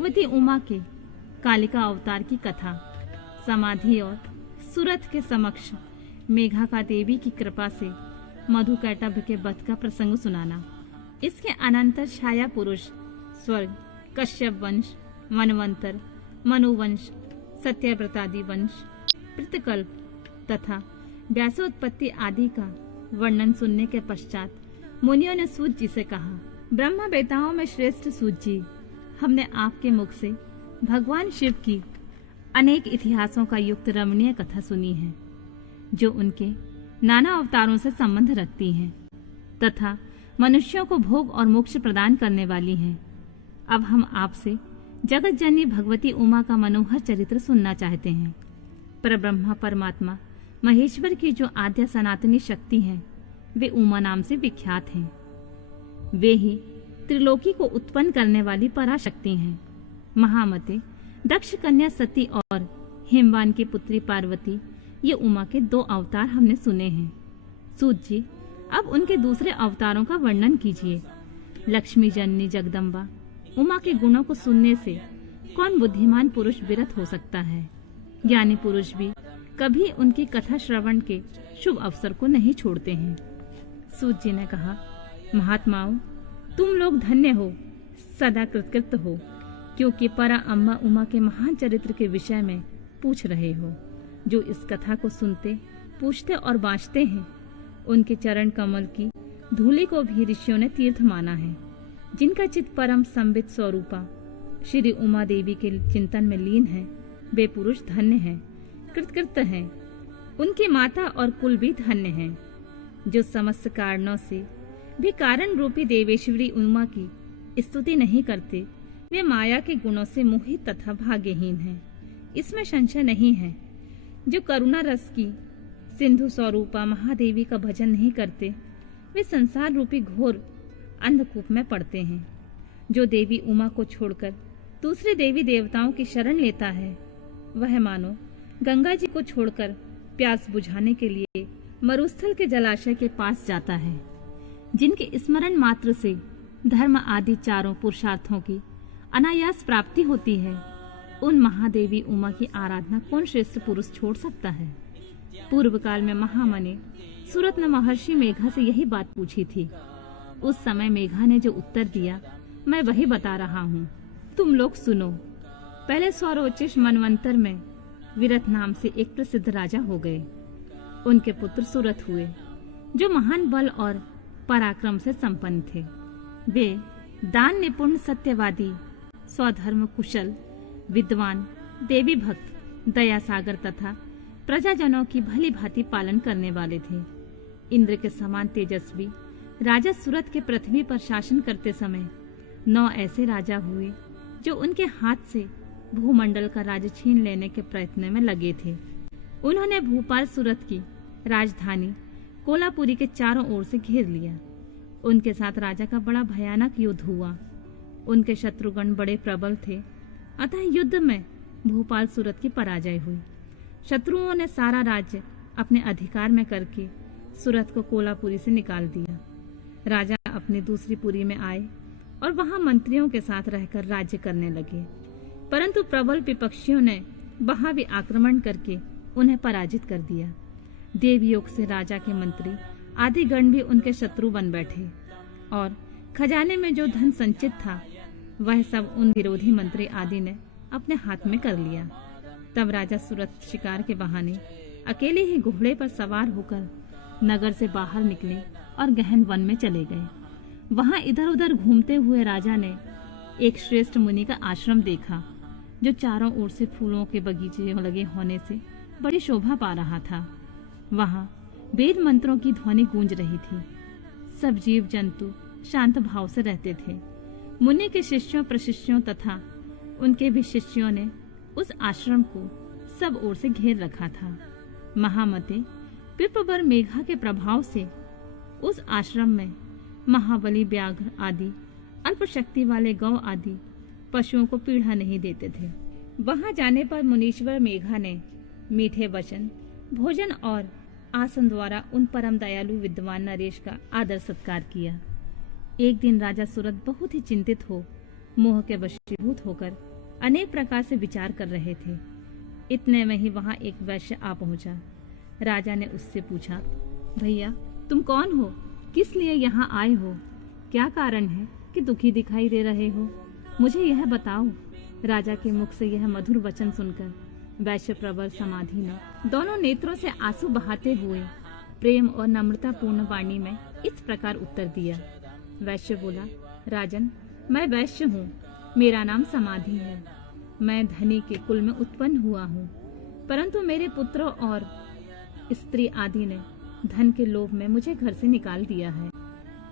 भगवती उमा के कालिका अवतार की कथा, समाधि और सूरत के समक्ष मेघा का देवी की कृपा से मधुकैटभ के वध का प्रसंग सुनाना। इसके अनंतर छाया पुरुष, स्वर्ग, कश्यप वंश, मनवंतर, मनुवंश, सत्यव्रतादि वंश, पितृकल्प तथा व्यासोत्पत्ति आदि का वर्णन सुनने के पश्चात मुनियों ने सूत जी से कहा, ब्रह्म वेताओं में श्रेष्ठ सूत जी, हमने आपके मुख से भगवान शिव की अनेक इतिहासों का युक्त रमणीय कथा सुनी है, जो उनके नाना अवतारों से संबंध रखती हैं तथा मनुष्यों को भोग और मोक्ष प्रदान करने वाली हैं। अब हम आपसे जगत जननी भगवती उमा का मनोहर चरित्र सुनना चाहते हैं। परब्रह्मा परमात्मा महेश्वर की जो आद्य सनातनी शक्ति हैं, वे उमा नाम से विख्यात हैं। वे ही त्रिलोकी को उत्पन्न करने वाली पराशक्ति हैं। महामते, दक्ष कन्या सती और हिमवान की पुत्री पार्वती, ये उमा के 2 अवतार हमने सुने हैं। सूत जी, अब उनके दूसरे अवतारों का वर्णन कीजिए। लक्ष्मी जननी जगदम्बा उमा के गुणों को सुनने से कौन बुद्धिमान पुरुष विरत हो सकता है? ज्ञानी पुरुष भी कभी उनकी कथा श्रवण के शुभ अवसर को नहीं छोड़ते हैं। सूत जी ने कहा, महात्माओं, तुम लोग धन्य हो, सदा कृतकृत हो, क्योंकि परा अम्बा उमा के महान चरित्र के विषय में पूछ रहे हो। जो इस कथा को सुनते, पूछते और बाँचते हैं, उनके चरण कमल की धूलि को भी ऋषियों ने तीर्थ माना है। जिनका चित्त परम संबित स्वरूपा श्री उमा देवी के चिंतन में लीन है, वे पुरुष धन्य हैं, कृतकृत हैं। उनकी माता और कुल भी धन्य हैं। जो समस्त कारणों से भी कारण रूपी देवेश्वरी उमा की स्तुति नहीं करते, वे माया के गुणों से मोहित तथा भाग्यहीन हैं, इसमें संशय नहीं है। जो करुणा रस की सिंधु स्वरूपा महादेवी का भजन नहीं करते, वे संसार रूपी घोर अंधकूप में पड़ते हैं। जो देवी उमा को छोड़कर दूसरे देवी देवताओं की शरण लेता है, वह मानो गंगा जी को छोड़कर प्यास बुझाने के लिए मरुस्थल के जलाशय के पास जाता है। जिनके स्मरण मात्र से धर्म आदि चारों पुरुषार्थों की अनायास प्राप्ति होती है, उन महादेवी उमा की आराधना कौन श्रेष्ठ पुरुष छोड़ सकता है? पूर्व काल में महामने सूरत ने महर्षि मेघा से यही बात पूछी थी। उस समय मेघा ने जो उत्तर दिया, मैं वही बता रहा हूँ, तुम लोग सुनो। पहले स्वरोचिष मनवंतर में विरत नाम से एक प्रसिद्ध राजा हो गए। उनके पुत्र सूरत हुए, जो महान बल और पराक्रम से संपन्न थे। वे दान निपुण, सत्यवादी, स्वधर्म कुशल, विद्वान, देवी भक्त, दया सागर तथा प्रजाजनों की भली भांति पालन करने वाले थे। इंद्र के समान तेजस्वी राजा सूरत के पृथ्वी पर शासन करते समय 9 ऐसे राजा हुए, जो उनके हाथ से भूमंडल का राज छीन लेने के प्रयत्न में लगे थे। उन्होंने भोपाल सूरत की राजधानी कोलापुरी के चारों ओर से घेर लिया। उनके साथ राजा का बड़ा भयानक युद्ध हुआ। उनके शत्रुगण बड़े प्रबल थे, अतः युद्ध में भोपाल सूरत की पराजय हुई। शत्रुओं ने सारा राज्य अपने अधिकार में करके सूरत को कोलापुरी से निकाल दिया। राजा अपनी दूसरी पुरी में आए और वहां मंत्रियों के साथ रहकर राज्य करने लगे, परंतु प्रबल विपक्षियों ने वहां भी आक्रमण करके उन्हें पराजित कर दिया। देवयोग से राजा के मंत्री आदि गण भी उनके शत्रु बन बैठे और खजाने में जो धन संचित था, वह सब उन विरोधी मंत्री आदि ने अपने हाथ में कर लिया। तब राजा सूरत शिकार के बहाने अकेले ही घोड़े पर सवार होकर नगर से बाहर निकले और गहन वन में चले गए। वहां इधर उधर घूमते हुए राजा ने एक श्रेष्ठ मुनि का आश्रम देखा, जो चारों ओर से फूलों के बगीचे लगे होने से बड़ी शोभा पा रहा था। वहां वेद मंत्रों की ध्वनि गूंज रही थी। सब जीव जंतु शांत भाव से रहते थे। मुनि के शिष्यों प्रशिष्यों तथा उनके भी शिष्यों ने उस आश्रम को सब ओर से घेर रखा था। महामते, विप्रवर मेघा के प्रभाव से उस आश्रम में महाबली व्याघ्र आदि अल्प शक्ति वाले गौ आदि पशुओं को पीड़ा नहीं देते थे। वहां जाने पर मुनीश्वर मेघा ने मीठे वचन, भोजन और आसन द्वारा उन परम दयालु विद्वान नरेश का आदर सत्कार किया। एक दिन राजा सूरत बहुत ही चिंतित हो मोह के वशीभूत होकर अनेक प्रकार से विचार कर रहे थे। इतने में ही वहां एक वैश्य आ पहुंचा। राजा ने उससे पूछा, भैया तुम कौन हो? किस लिए यहाँ आए हो? क्या कारण है कि दुखी दिखाई दे रहे हो? मुझे यह बताओ। राजा के मुख से यह मधुर वचन सुनकर वैश्य प्रबल समाधि ने दोनों नेत्रों से आंसू बहाते हुए प्रेम और नम्रता पूर्ण वाणी में इस प्रकार उत्तर दिया। वैश्य बोला, राजन, मैं वैश्य हूँ, मेरा नाम समाधि है। मैं धनी के कुल में उत्पन्न हुआ हूँ, परंतु मेरे पुत्रों और स्त्री आदि ने धन के लोभ में मुझे घर से निकाल दिया है।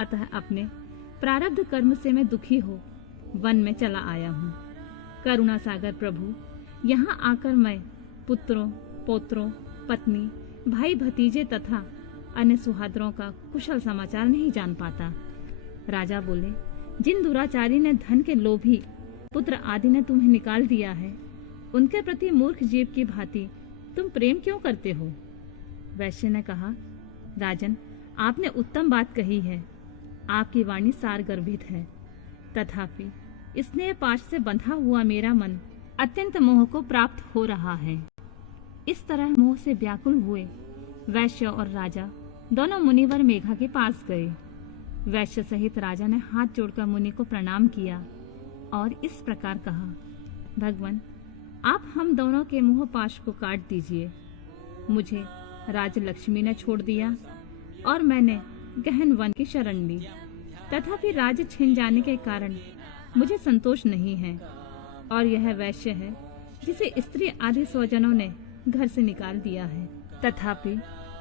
अतः अपने प्रारब्ध कर्म से मैं दुखी हो वन में चला आया हूँ। करुणा सागर प्रभु, यहाँ आकर मैं पुत्रों, पौत्रों, पत्नी, भाई भतीजे तथा अन्य सुहाद्रों का कुशल समाचार नहीं जान पाता। राजा बोले, जिन दुराचारी ने धन के लोभी पुत्र आदि ने तुम्हें निकाल दिया है, उनके प्रति मूर्ख जीव की भांति तुम प्रेम क्यों करते हो? वैश्य ने कहा, राजन, आपने उत्तम बात कही है। आपकी वाणी सार गर्भित है, तथापि स्नेह पाश से बंधा हुआ मेरा मन अत्यंत मोह को प्राप्त हो रहा है। इस तरह मोह से व्याकुल हुए वैश्य और राजा दोनों मुनिवर मेघा के पास गए। वैश्य सहित राजा ने हाथ जोड़कर मुनि को प्रणाम किया और इस प्रकार कहा, भगवान, आप हम दोनों के मोह पाश को काट दीजिए। मुझे राजलक्ष्मी ने छोड़ दिया और मैंने गहन वन की शरण ली, तथापि राज छिन जाने के कारण मुझे संतोष नहीं है। और यह वैश्य है जिसे स्त्री आदि स्वजनों ने घर से निकाल दिया है, तथापि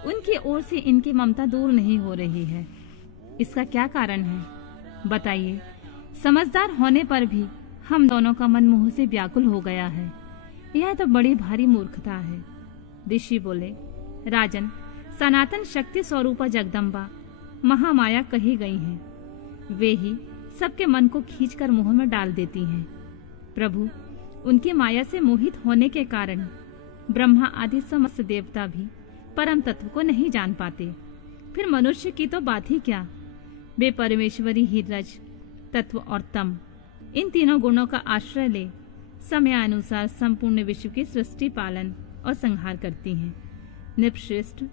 उनकी ओर से इनकी ममता दूर नहीं हो रही है। इसका क्या कारण है? बताइए। समझदार होने पर भी हम दोनों का मन मोह से व्याकुल हो गया है। यह तो बड़ी भारी मूर्खता है। ऋषि बोले, राजन, सनातन शक्ति स्वरूपा जगदम्बा महामाया कही गई हैं। वे ही सबके मन को खींचकर मोह में डाल देती हैं। प्रभु, उनकी माया से मोहित होने के कारण ब्रह्मा आदि समस्त देवता भी परम तत्व को नहीं जान पाते। फिर मनुष्य की तो बात ही क्या। वे परमेश्वरी ही रज, तत्व और तम, इन तीनों गुणों का आश्रय ले समयानुसार संपूर्ण विश्व की सृष्टि, पालन और संहार करती हैं। निपश्रेष्ठ,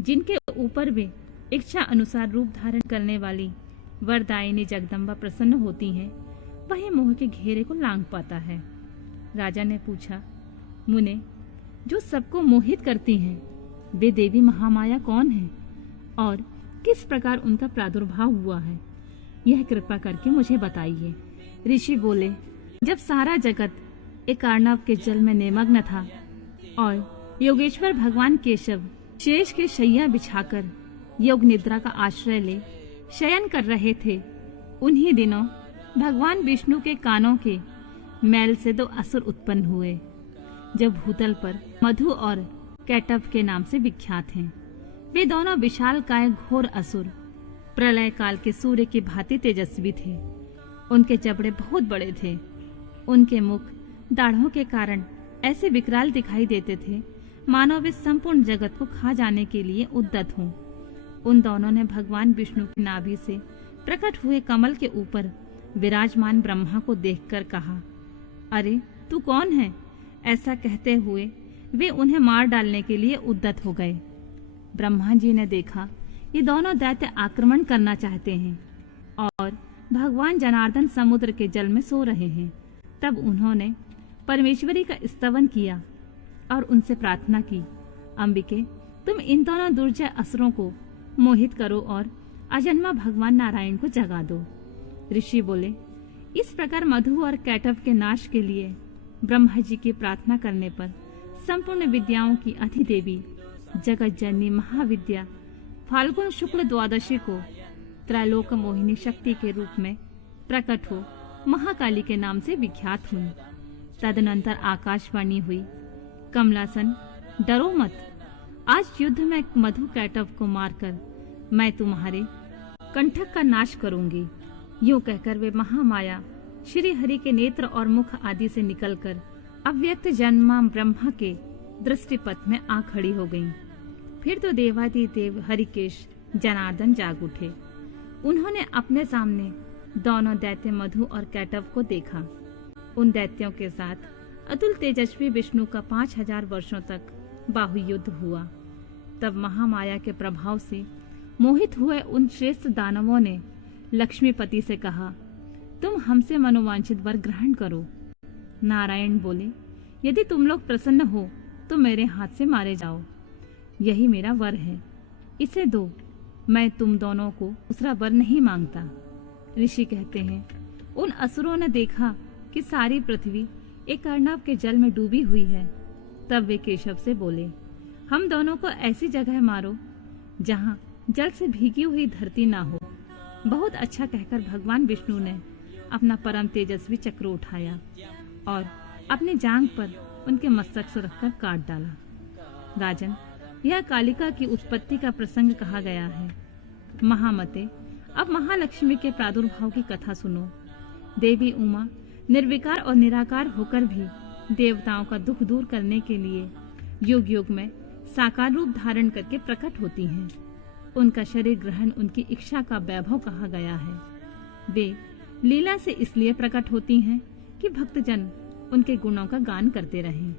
जिनके ऊपर वे इच्छा अनुसार रूप धारण करने वाली वरदायिनी जगदम्बा प्रसन्न होती हैं, वही मोह के घेरे को लांघ पाता है। राजा ने पूछा, मुने, जो सबको मोहित करती हैं, वे देवी महामाया कौन है और किस प्रकार उनका प्रादुर्भाव हुआ है? यह कृपा करके मुझे बताइए। ऋषि बोले, जब सारा जगत एक अर्णव के जल में निमग्न था और योगेश्वर भगवान केशव शेष के शैया बिछाकर योग निद्रा का आश्रय ले शयन कर रहे थे, उन्हीं दिनों भगवान विष्णु के कानों के मैल से दो असुर उत्पन्न हुए, जो भूतल पर मधु और कैटव के नाम से विख्यात हैं। वे दोनों विशाल काय घोर असुर प्रलय काल के सूर्य की भांति तेजस्वी थे। उनके जबड़े बहुत बड़े थे। उनके मुख दाढ़ों के कारण ऐसे विकराल दिखाई देते थे मानो वे संपूर्ण जगत को खा जाने के लिए उद्यत हों। उन दोनों ने भगवान विष्णु की नाभि से प्रकट हुए कमल के ऊपर विराजमान ब्रह्मा को देखकर कहा, अरे तू कौन है? ऐसा कहते हुए वे उन्हें मार डालने के लिए उद्यत हो गए। ब्रह्मा जी ने देखा ये दोनों दैत्य आक्रमण करना चाहते हैं और भगवान जनार्दन समुद्र के जल में सो रहे हैं। तब उन्होंने परमेश्वरी का स्तवन किया और उनसे प्रार्थना की, अंबिके, तुम इन दोनों दुर्जय असुरों को मोहित करो और अजन्मा भगवान नारायण को जगा दो। ऋषि बोले, इस प्रकार मधु और कैटव के नाश के लिए ब्रह्मा जी की प्रार्थना करने पर संपूर्ण विद्याओं की अधिदेवी जगत जननी महाविद्या फाल्गुन शुक्ल द्वादशी को त्रैलोक मोहिनी शक्ति के रूप में प्रकट हो महाकाली के नाम से विख्यात हुई। तदनंतर आकाशवाणी हुई, कमलासन, डरो मत। आज युद्ध में मधु कैटव को मारकर मैं तुम्हारे कंठक का नाश करूंगी। यूं कहकर वे महामाया श्री हरि के नेत्र और मुख आदि से निकलकर अव्यक्त जन्मा ब्रह्मा के दृष्टिपथ में आ खड़ी हो गईं। फिर तो देवादिदेव हरिकेश जनार्दन जाग उठे। उन्होंने अपने सामने दोनों दैत्य मधु और कैटव को देखा। उन दैत्यों के साथ अतुल तेजस्वी विष्णु का 5000 वर्षों तक बाहुयुद्ध हुआ। तब महामाया के प्रभाव से मोहित हुए उन श्रेष्ठ दानवों ने लक्ष्मीपति से कहा, तुम हमसे मनोवांछित वर ग्रहण करो। नारायण बोले, यदि तुम लोग प्रसन्न हो तो मेरे हाथ से मारे जाओ। यही मेरा वर है, इसे दो। मैं तुम दोनों को दूसरा वर नहीं मांगता। ऋषि कहते हैं, उन असुरों ने देखा कि सारी पृथ्वी एक अर्णव के जल में डूबी हुई है। तब वे केशव से बोले, हम दोनों को ऐसी जगह मारो जहाँ जल से भीगी हुई धरती ना हो। बहुत अच्छा कहकर भगवान विष्णु ने अपना परम तेजस्वी चक्र उठाया और अपनी जांघ पर उनके मस्तक से रखकर काट डाला। राजन, यह कालिका की उत्पत्ति का प्रसंग कहा गया है। महामते, अब महालक्ष्मी के प्रादुर्भाव की कथा सुनो। देवी उमा निर्विकार और निराकार होकर भी देवताओं का दुख दूर करने के लिए युग युग में साकार रूप धारण करके प्रकट होती हैं। उनका शरीर ग्रहण उनकी इच्छा का वैभव कहा गया है। वे लीला से इसलिए प्रकट होती हैं कि भक्तजन उनके गुणों का गान करते रहें।